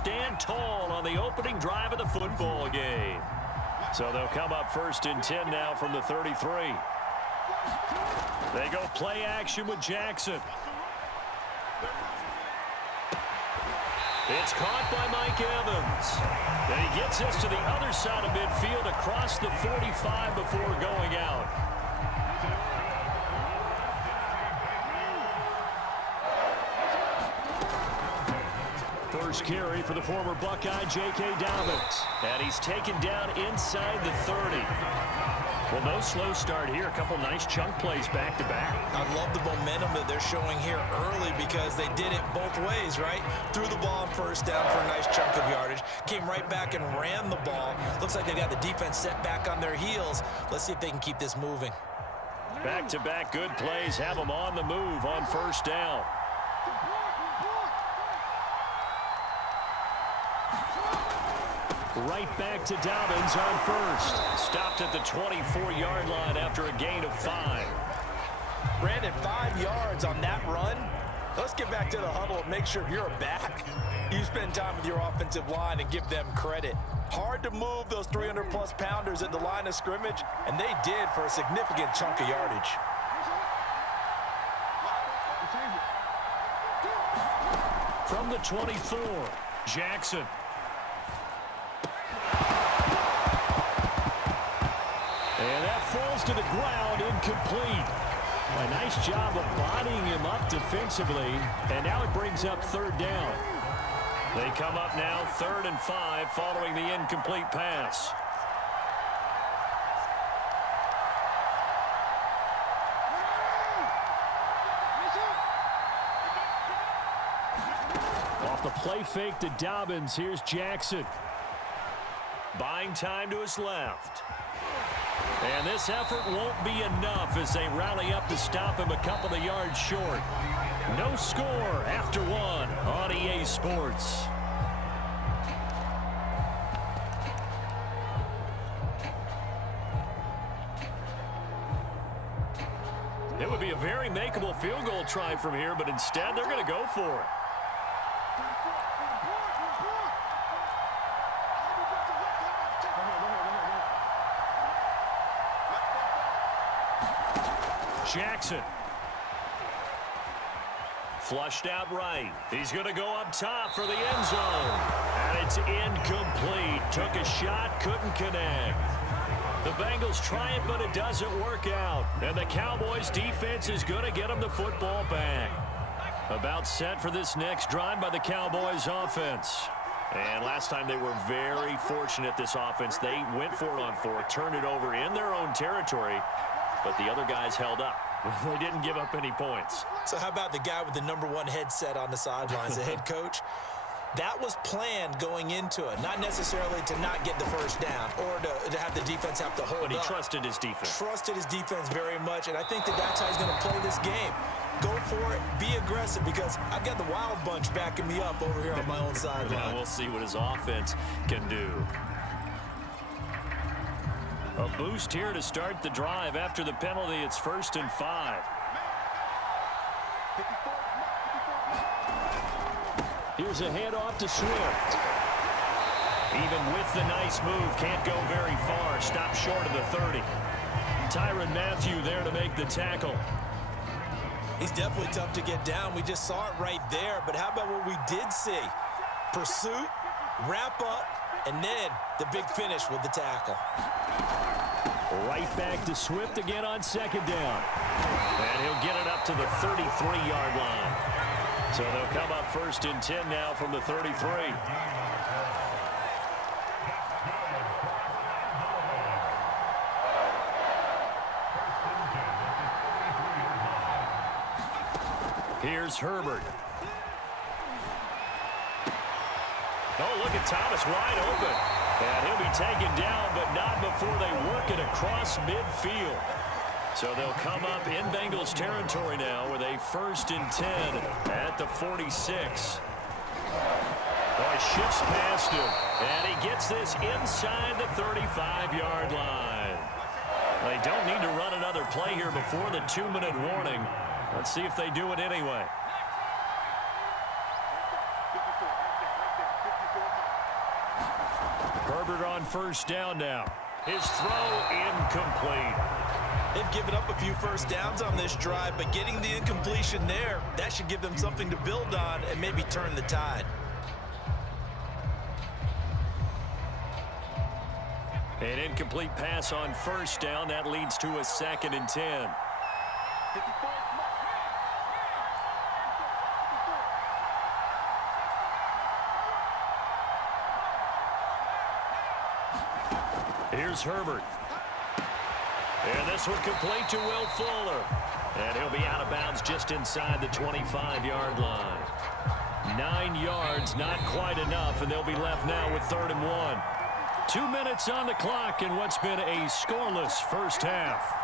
stand tall on the opening drive of the football game. So they'll come up 1st and 10 now from the 33. They go play action with Jackson. It's caught by Mike Evans. And he gets this to the other side of midfield across the 45 before going out. First carry for the former Buckeye, J.K. Dobbins. And he's taken down inside the 30. Well, no slow start here. A couple nice chunk plays back-to-back. I love the momentum that they're showing here early because they did it both ways, right? Threw the ball on 1st down for a nice chunk of yardage. Came right back and ran the ball. Looks like they got the defense set back on their heels. Let's see if they can keep this moving. Back-to-back good plays have them on the move on 1st down. Right back to Dobbins on 1st. Stopped at the 24-yard line after a gain of 5. Brandon, 5 yards on that run. Let's get back to the huddle and make sure you're back. You spend time with your offensive line and give them credit. Hard to move those 300-plus pounders at the line of scrimmage, and they did for a significant chunk of yardage. From the 24, Jackson. And that falls to the ground, incomplete. A nice job of bodying him up defensively, and now it brings up 3rd down. They come up now 3rd and 5 following the incomplete pass. Off the play fake to Dobbins, here's Jackson. Buying time to his left. And this effort won't be enough as they rally up to stop him a couple of yards short. No score after 1 on EA Sports. It would be a very makeable field goal try from here, but instead they're going to go for it. Jackson. Flushed out right. He's going to go up top for the end zone. And it's incomplete. Took a shot, couldn't connect. The Bengals try it, but it doesn't work out. And the Cowboys defense is going to get them the football back. About set for this next drive by the Cowboys offense. And last time they were very fortunate, this offense. They went for it on 4, turned it over in their own territory. But the other guys held up. They didn't give up any points. So how about the guy with the #1 headset on the sidelines, the head coach? That was planned going into it. Not necessarily to not get the 1st down or to have the defense have to hold up. But he trusted his defense. Trusted his defense very much, and I think that's how he's going to play this game. Go for it. Be aggressive because I've got the Wild Bunch backing me up over here on my own sideline. Now we'll see what his offense can do. A boost here to start the drive. After the penalty, it's 1st and 5. Here's a handoff to Swift. Even with the nice move, can't go very far. Stopped short of the 30. Tyrann Mathieu there to make the tackle. He's definitely tough to get down. We just saw it right there. But how about what we did see? Pursuit, wrap up, and then the big finish with the tackle. Right back to Swift again on 2nd down. And he'll get it up to the 33-yard line. So they'll come up 1st and 10 now from the 33. Here's Herbert. Oh, look at Thomas wide open. And he'll be taken down, but not before they work it across midfield. So they'll come up in Bengals territory now with a 1st and 10 at the 46. Oh, he shifts past him, and he gets this inside the 35-yard line. They don't need to run another play here before the 2-minute warning. Let's see if they do it anyway. Herbert on first down now. His throw incomplete. They've given up a few first downs on this drive, but getting the incompletion there, that should give them something to build on and maybe turn the tide. An incomplete pass on first down. That leads to a 2nd and 10. Here's Herbert. And this one complete to Will Fuller. And he'll be out of bounds just inside the 25-yard line. 9 yards, not quite enough, and they'll be left now with 3rd and 1. 2 minutes on the clock in what's been a scoreless first half.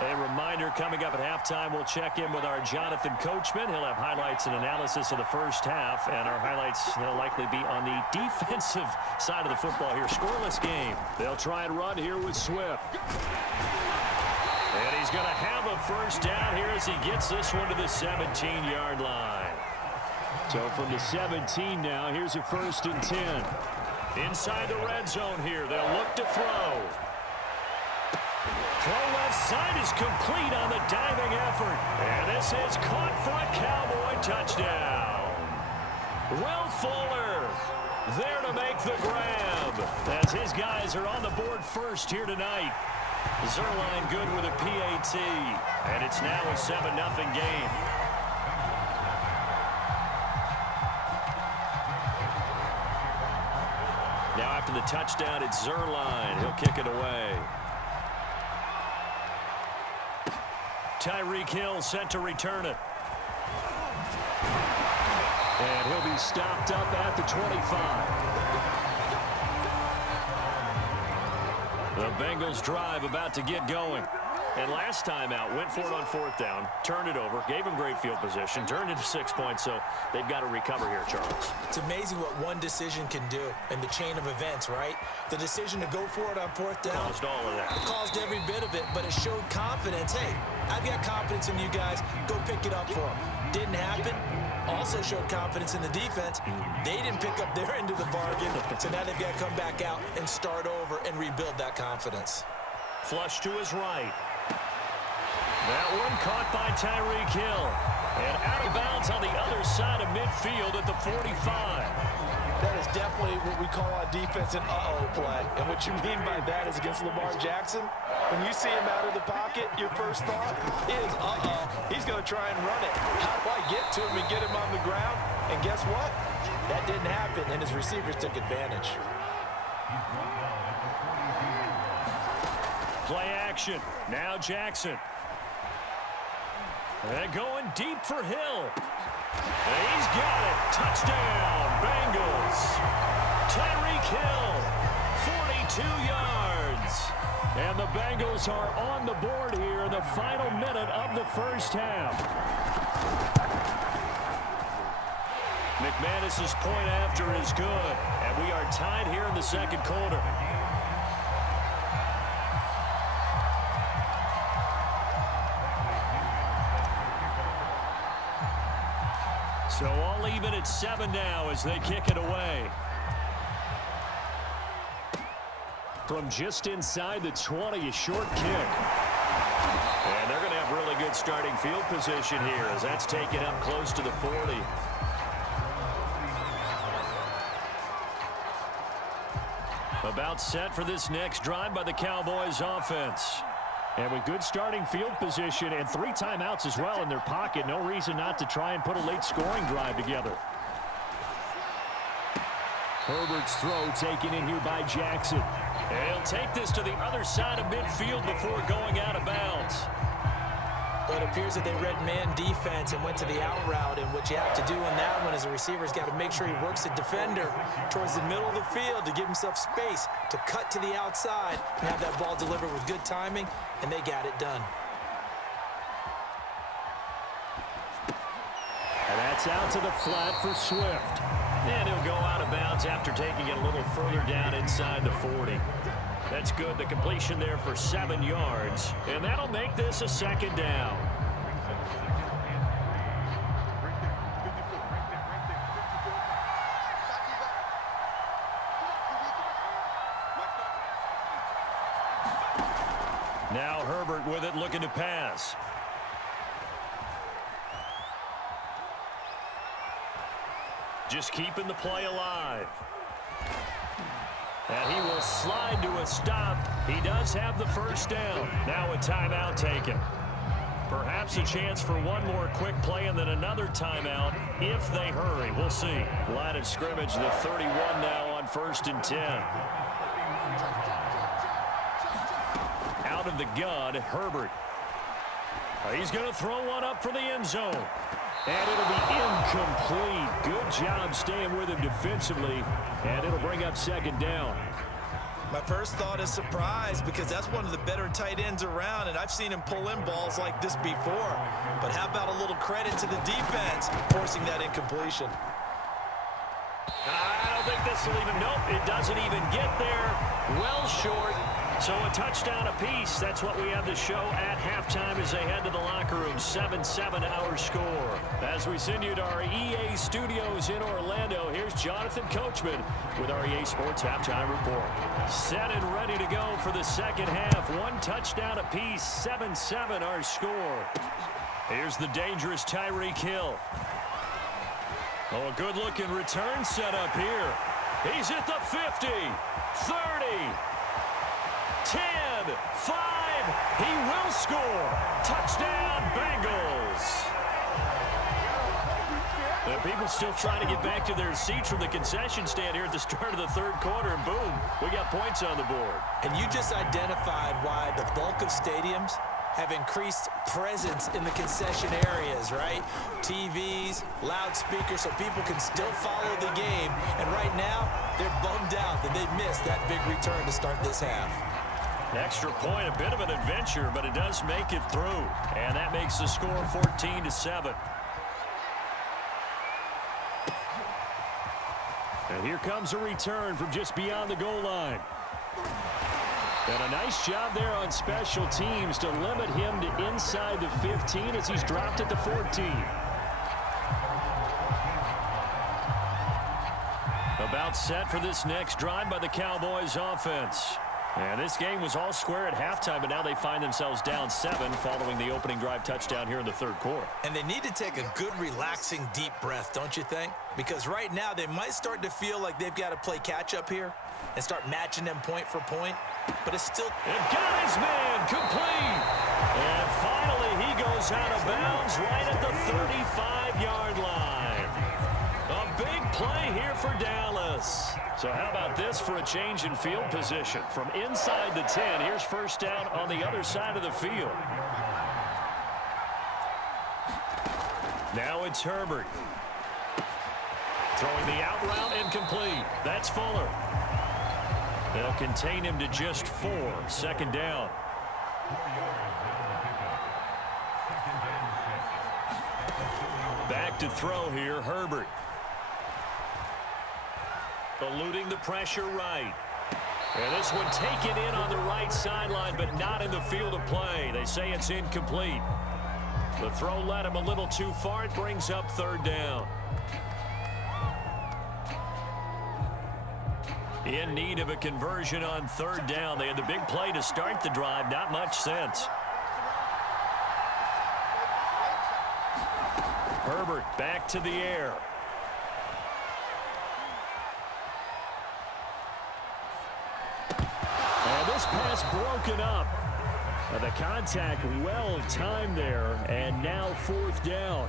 A reminder, coming up at halftime, we'll check in with our Jonathan Coachman. He'll have highlights and analysis of the first half, and our highlights will likely be on the defensive side of the football here. Scoreless game. They'll try and run here with Swift. And he's going to have a first down here as he gets this one to the 17-yard line. So from the 17 now, here's a 1st and 10. Inside the red zone here, they'll look to throw. Throw left side is complete on the diving effort. And this is caught for a Cowboy touchdown. Will Fuller there to make the grab as his guys are on the board first here tonight. Zerline good with a PAT. And it's now a 7-0 game. Now after the touchdown, it's Zerline. He'll kick it away. Tyreek Hill set to return it. And he'll be stopped up at the 25. The Bengals drive about to get going. And last time out, went for it on 4th down, turned it over, gave him great field position, turned into 6 points, so they've got to recover here, Charles. It's amazing what one decision can do in the chain of events, right? The decision to go for it on 4th down. Caused all of that. Caused every bit of it, but it showed confidence. Hey, I've got confidence in you guys. Go pick it up for them. Didn't happen. Also showed confidence in the defense. They didn't pick up their end of the bargain, so now they've got to come back out and start over and rebuild that confidence. Flush to his right. That one caught by Tyreek Hill. And out of bounds on the other side of midfield at the 45. That is definitely what we call on defense an uh-oh play. And what you mean by that is against Lamar Jackson, when you see him out of the pocket, your first thought is, uh-oh, he's going to try and run it. How do I get to him and get him on the ground? And guess what? That didn't happen, and his receivers took advantage. Play action. Now Jackson. And going deep for Hill. And he's got it. Touchdown, Bengals. Tyreek Hill, 42 yards. And the Bengals are on the board here in the final minute of the first half. McManus's point after is good. And we are tied here in the second quarter. So all even at 7 now as they kick it away. From just inside the 20, a short kick. And they're going to have really good starting field position here as that's taken up close to the 40. About set for this next drive by the Cowboys offense. And with good starting field position and 3 timeouts as well in their pocket, no reason not to try and put a late scoring drive together. Herbert's throw taken in here by Jackson. And he'll take this to the other side of midfield before going out of bounds. Well, it appears that they read man defense and went to the out route, and what you have to do in that one is the receiver's got to make sure he works the defender towards the middle of the field to give himself space to cut to the outside and have that ball delivered with good timing, and they got it done. And that's out to the flat for Swift. And he'll go out of bounds after taking it a little further down inside the 40. That's good. The completion there for 7 yards. And that'll make this a second down. Now Herbert with it, looking to pass. Just keeping the play alive. And he will slide to a stop. He does have the first down. Now a timeout taken. Perhaps a chance for one more quick play and then another timeout if they hurry. We'll see. Line of scrimmage, the 31 now on 1st and 10. Out of the gun, Herbert. He's going to throw one up for the end zone. And it'll be incomplete. Good job staying with him defensively. And it'll bring up 2nd down. My first thought is surprise because that's one of the better tight ends around, and I've seen him pull in balls like this before. But how about a little credit to the defense forcing that incompletion? I don't think this will even, nope, it doesn't even get there. Well short. So a touchdown apiece. That's what we have to show at halftime as they head to the locker room. 7-7 our score. As we send you to our EA studios in Orlando, here's Jonathan Coachman with our EA Sports Halftime Report. Set and ready to go for the second half. One touchdown apiece. 7-7 our score. Here's the dangerous Tyreek Hill. Oh, a good-looking return set up here. He's at the 50, 30, 10, 5, he will score. Touchdown, Bengals. The people still trying to get back to their seats from the concession stand here at the start of the 3rd quarter, and boom, we got points on the board. And you just identified why the bulk of stadiums have increased presence in the concession areas, right? TVs, loudspeakers, so people can still follow the game. And right now, they're bummed out that they missed that big return to start this half. Extra point, a bit of an adventure, but it does make it through. And that makes the score 14-7. And here comes a return from just beyond the goal line. And a nice job there on special teams to limit him to inside the 15 as he's dropped at the 14. About set for this next drive by the Cowboys offense. And this game was all square at halftime, but now they find themselves down 7 following the opening drive touchdown here in the 3rd quarter. And they need to take a good, relaxing, deep breath, don't you think? Because right now they might start to feel like they've got to play catch-up here and start matching them point for point. But it's still... And got his man complete. And finally he goes out of bounds right at the 35-yard line. A big play here for Dallas. So how about this for a change in field position? From inside the 10, here's 1st down on the other side of the field. Now it's Herbert. Throwing the out route incomplete. That's Fuller. They'll contain him to just 4. 2nd down. Back to throw here, Herbert. Eluding the pressure right. And this one taken in on the right sideline, but not in the field of play. They say it's incomplete. The throw led him a little too far. It brings up 3rd down. In need of a conversion on 3rd down. They had the big play to start the drive. Not much sense. Herbert back to the air. And this pass broken up. The contact well timed there, and now 4th down.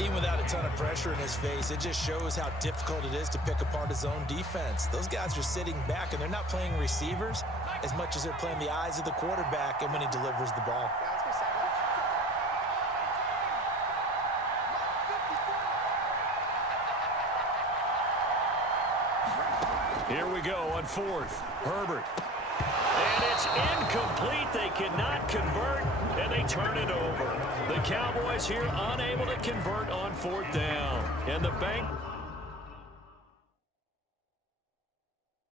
Even without a ton of pressure in his face, it just shows how difficult it is to pick apart his own defense. Those guys are sitting back, and they're not playing receivers as much as they're playing the eyes of the quarterback and when he delivers the ball. Here we go on 4th. Herbert. And it's incomplete. They cannot convert, and they turn it over. The Cowboys here unable to convert on 4th down. And the bank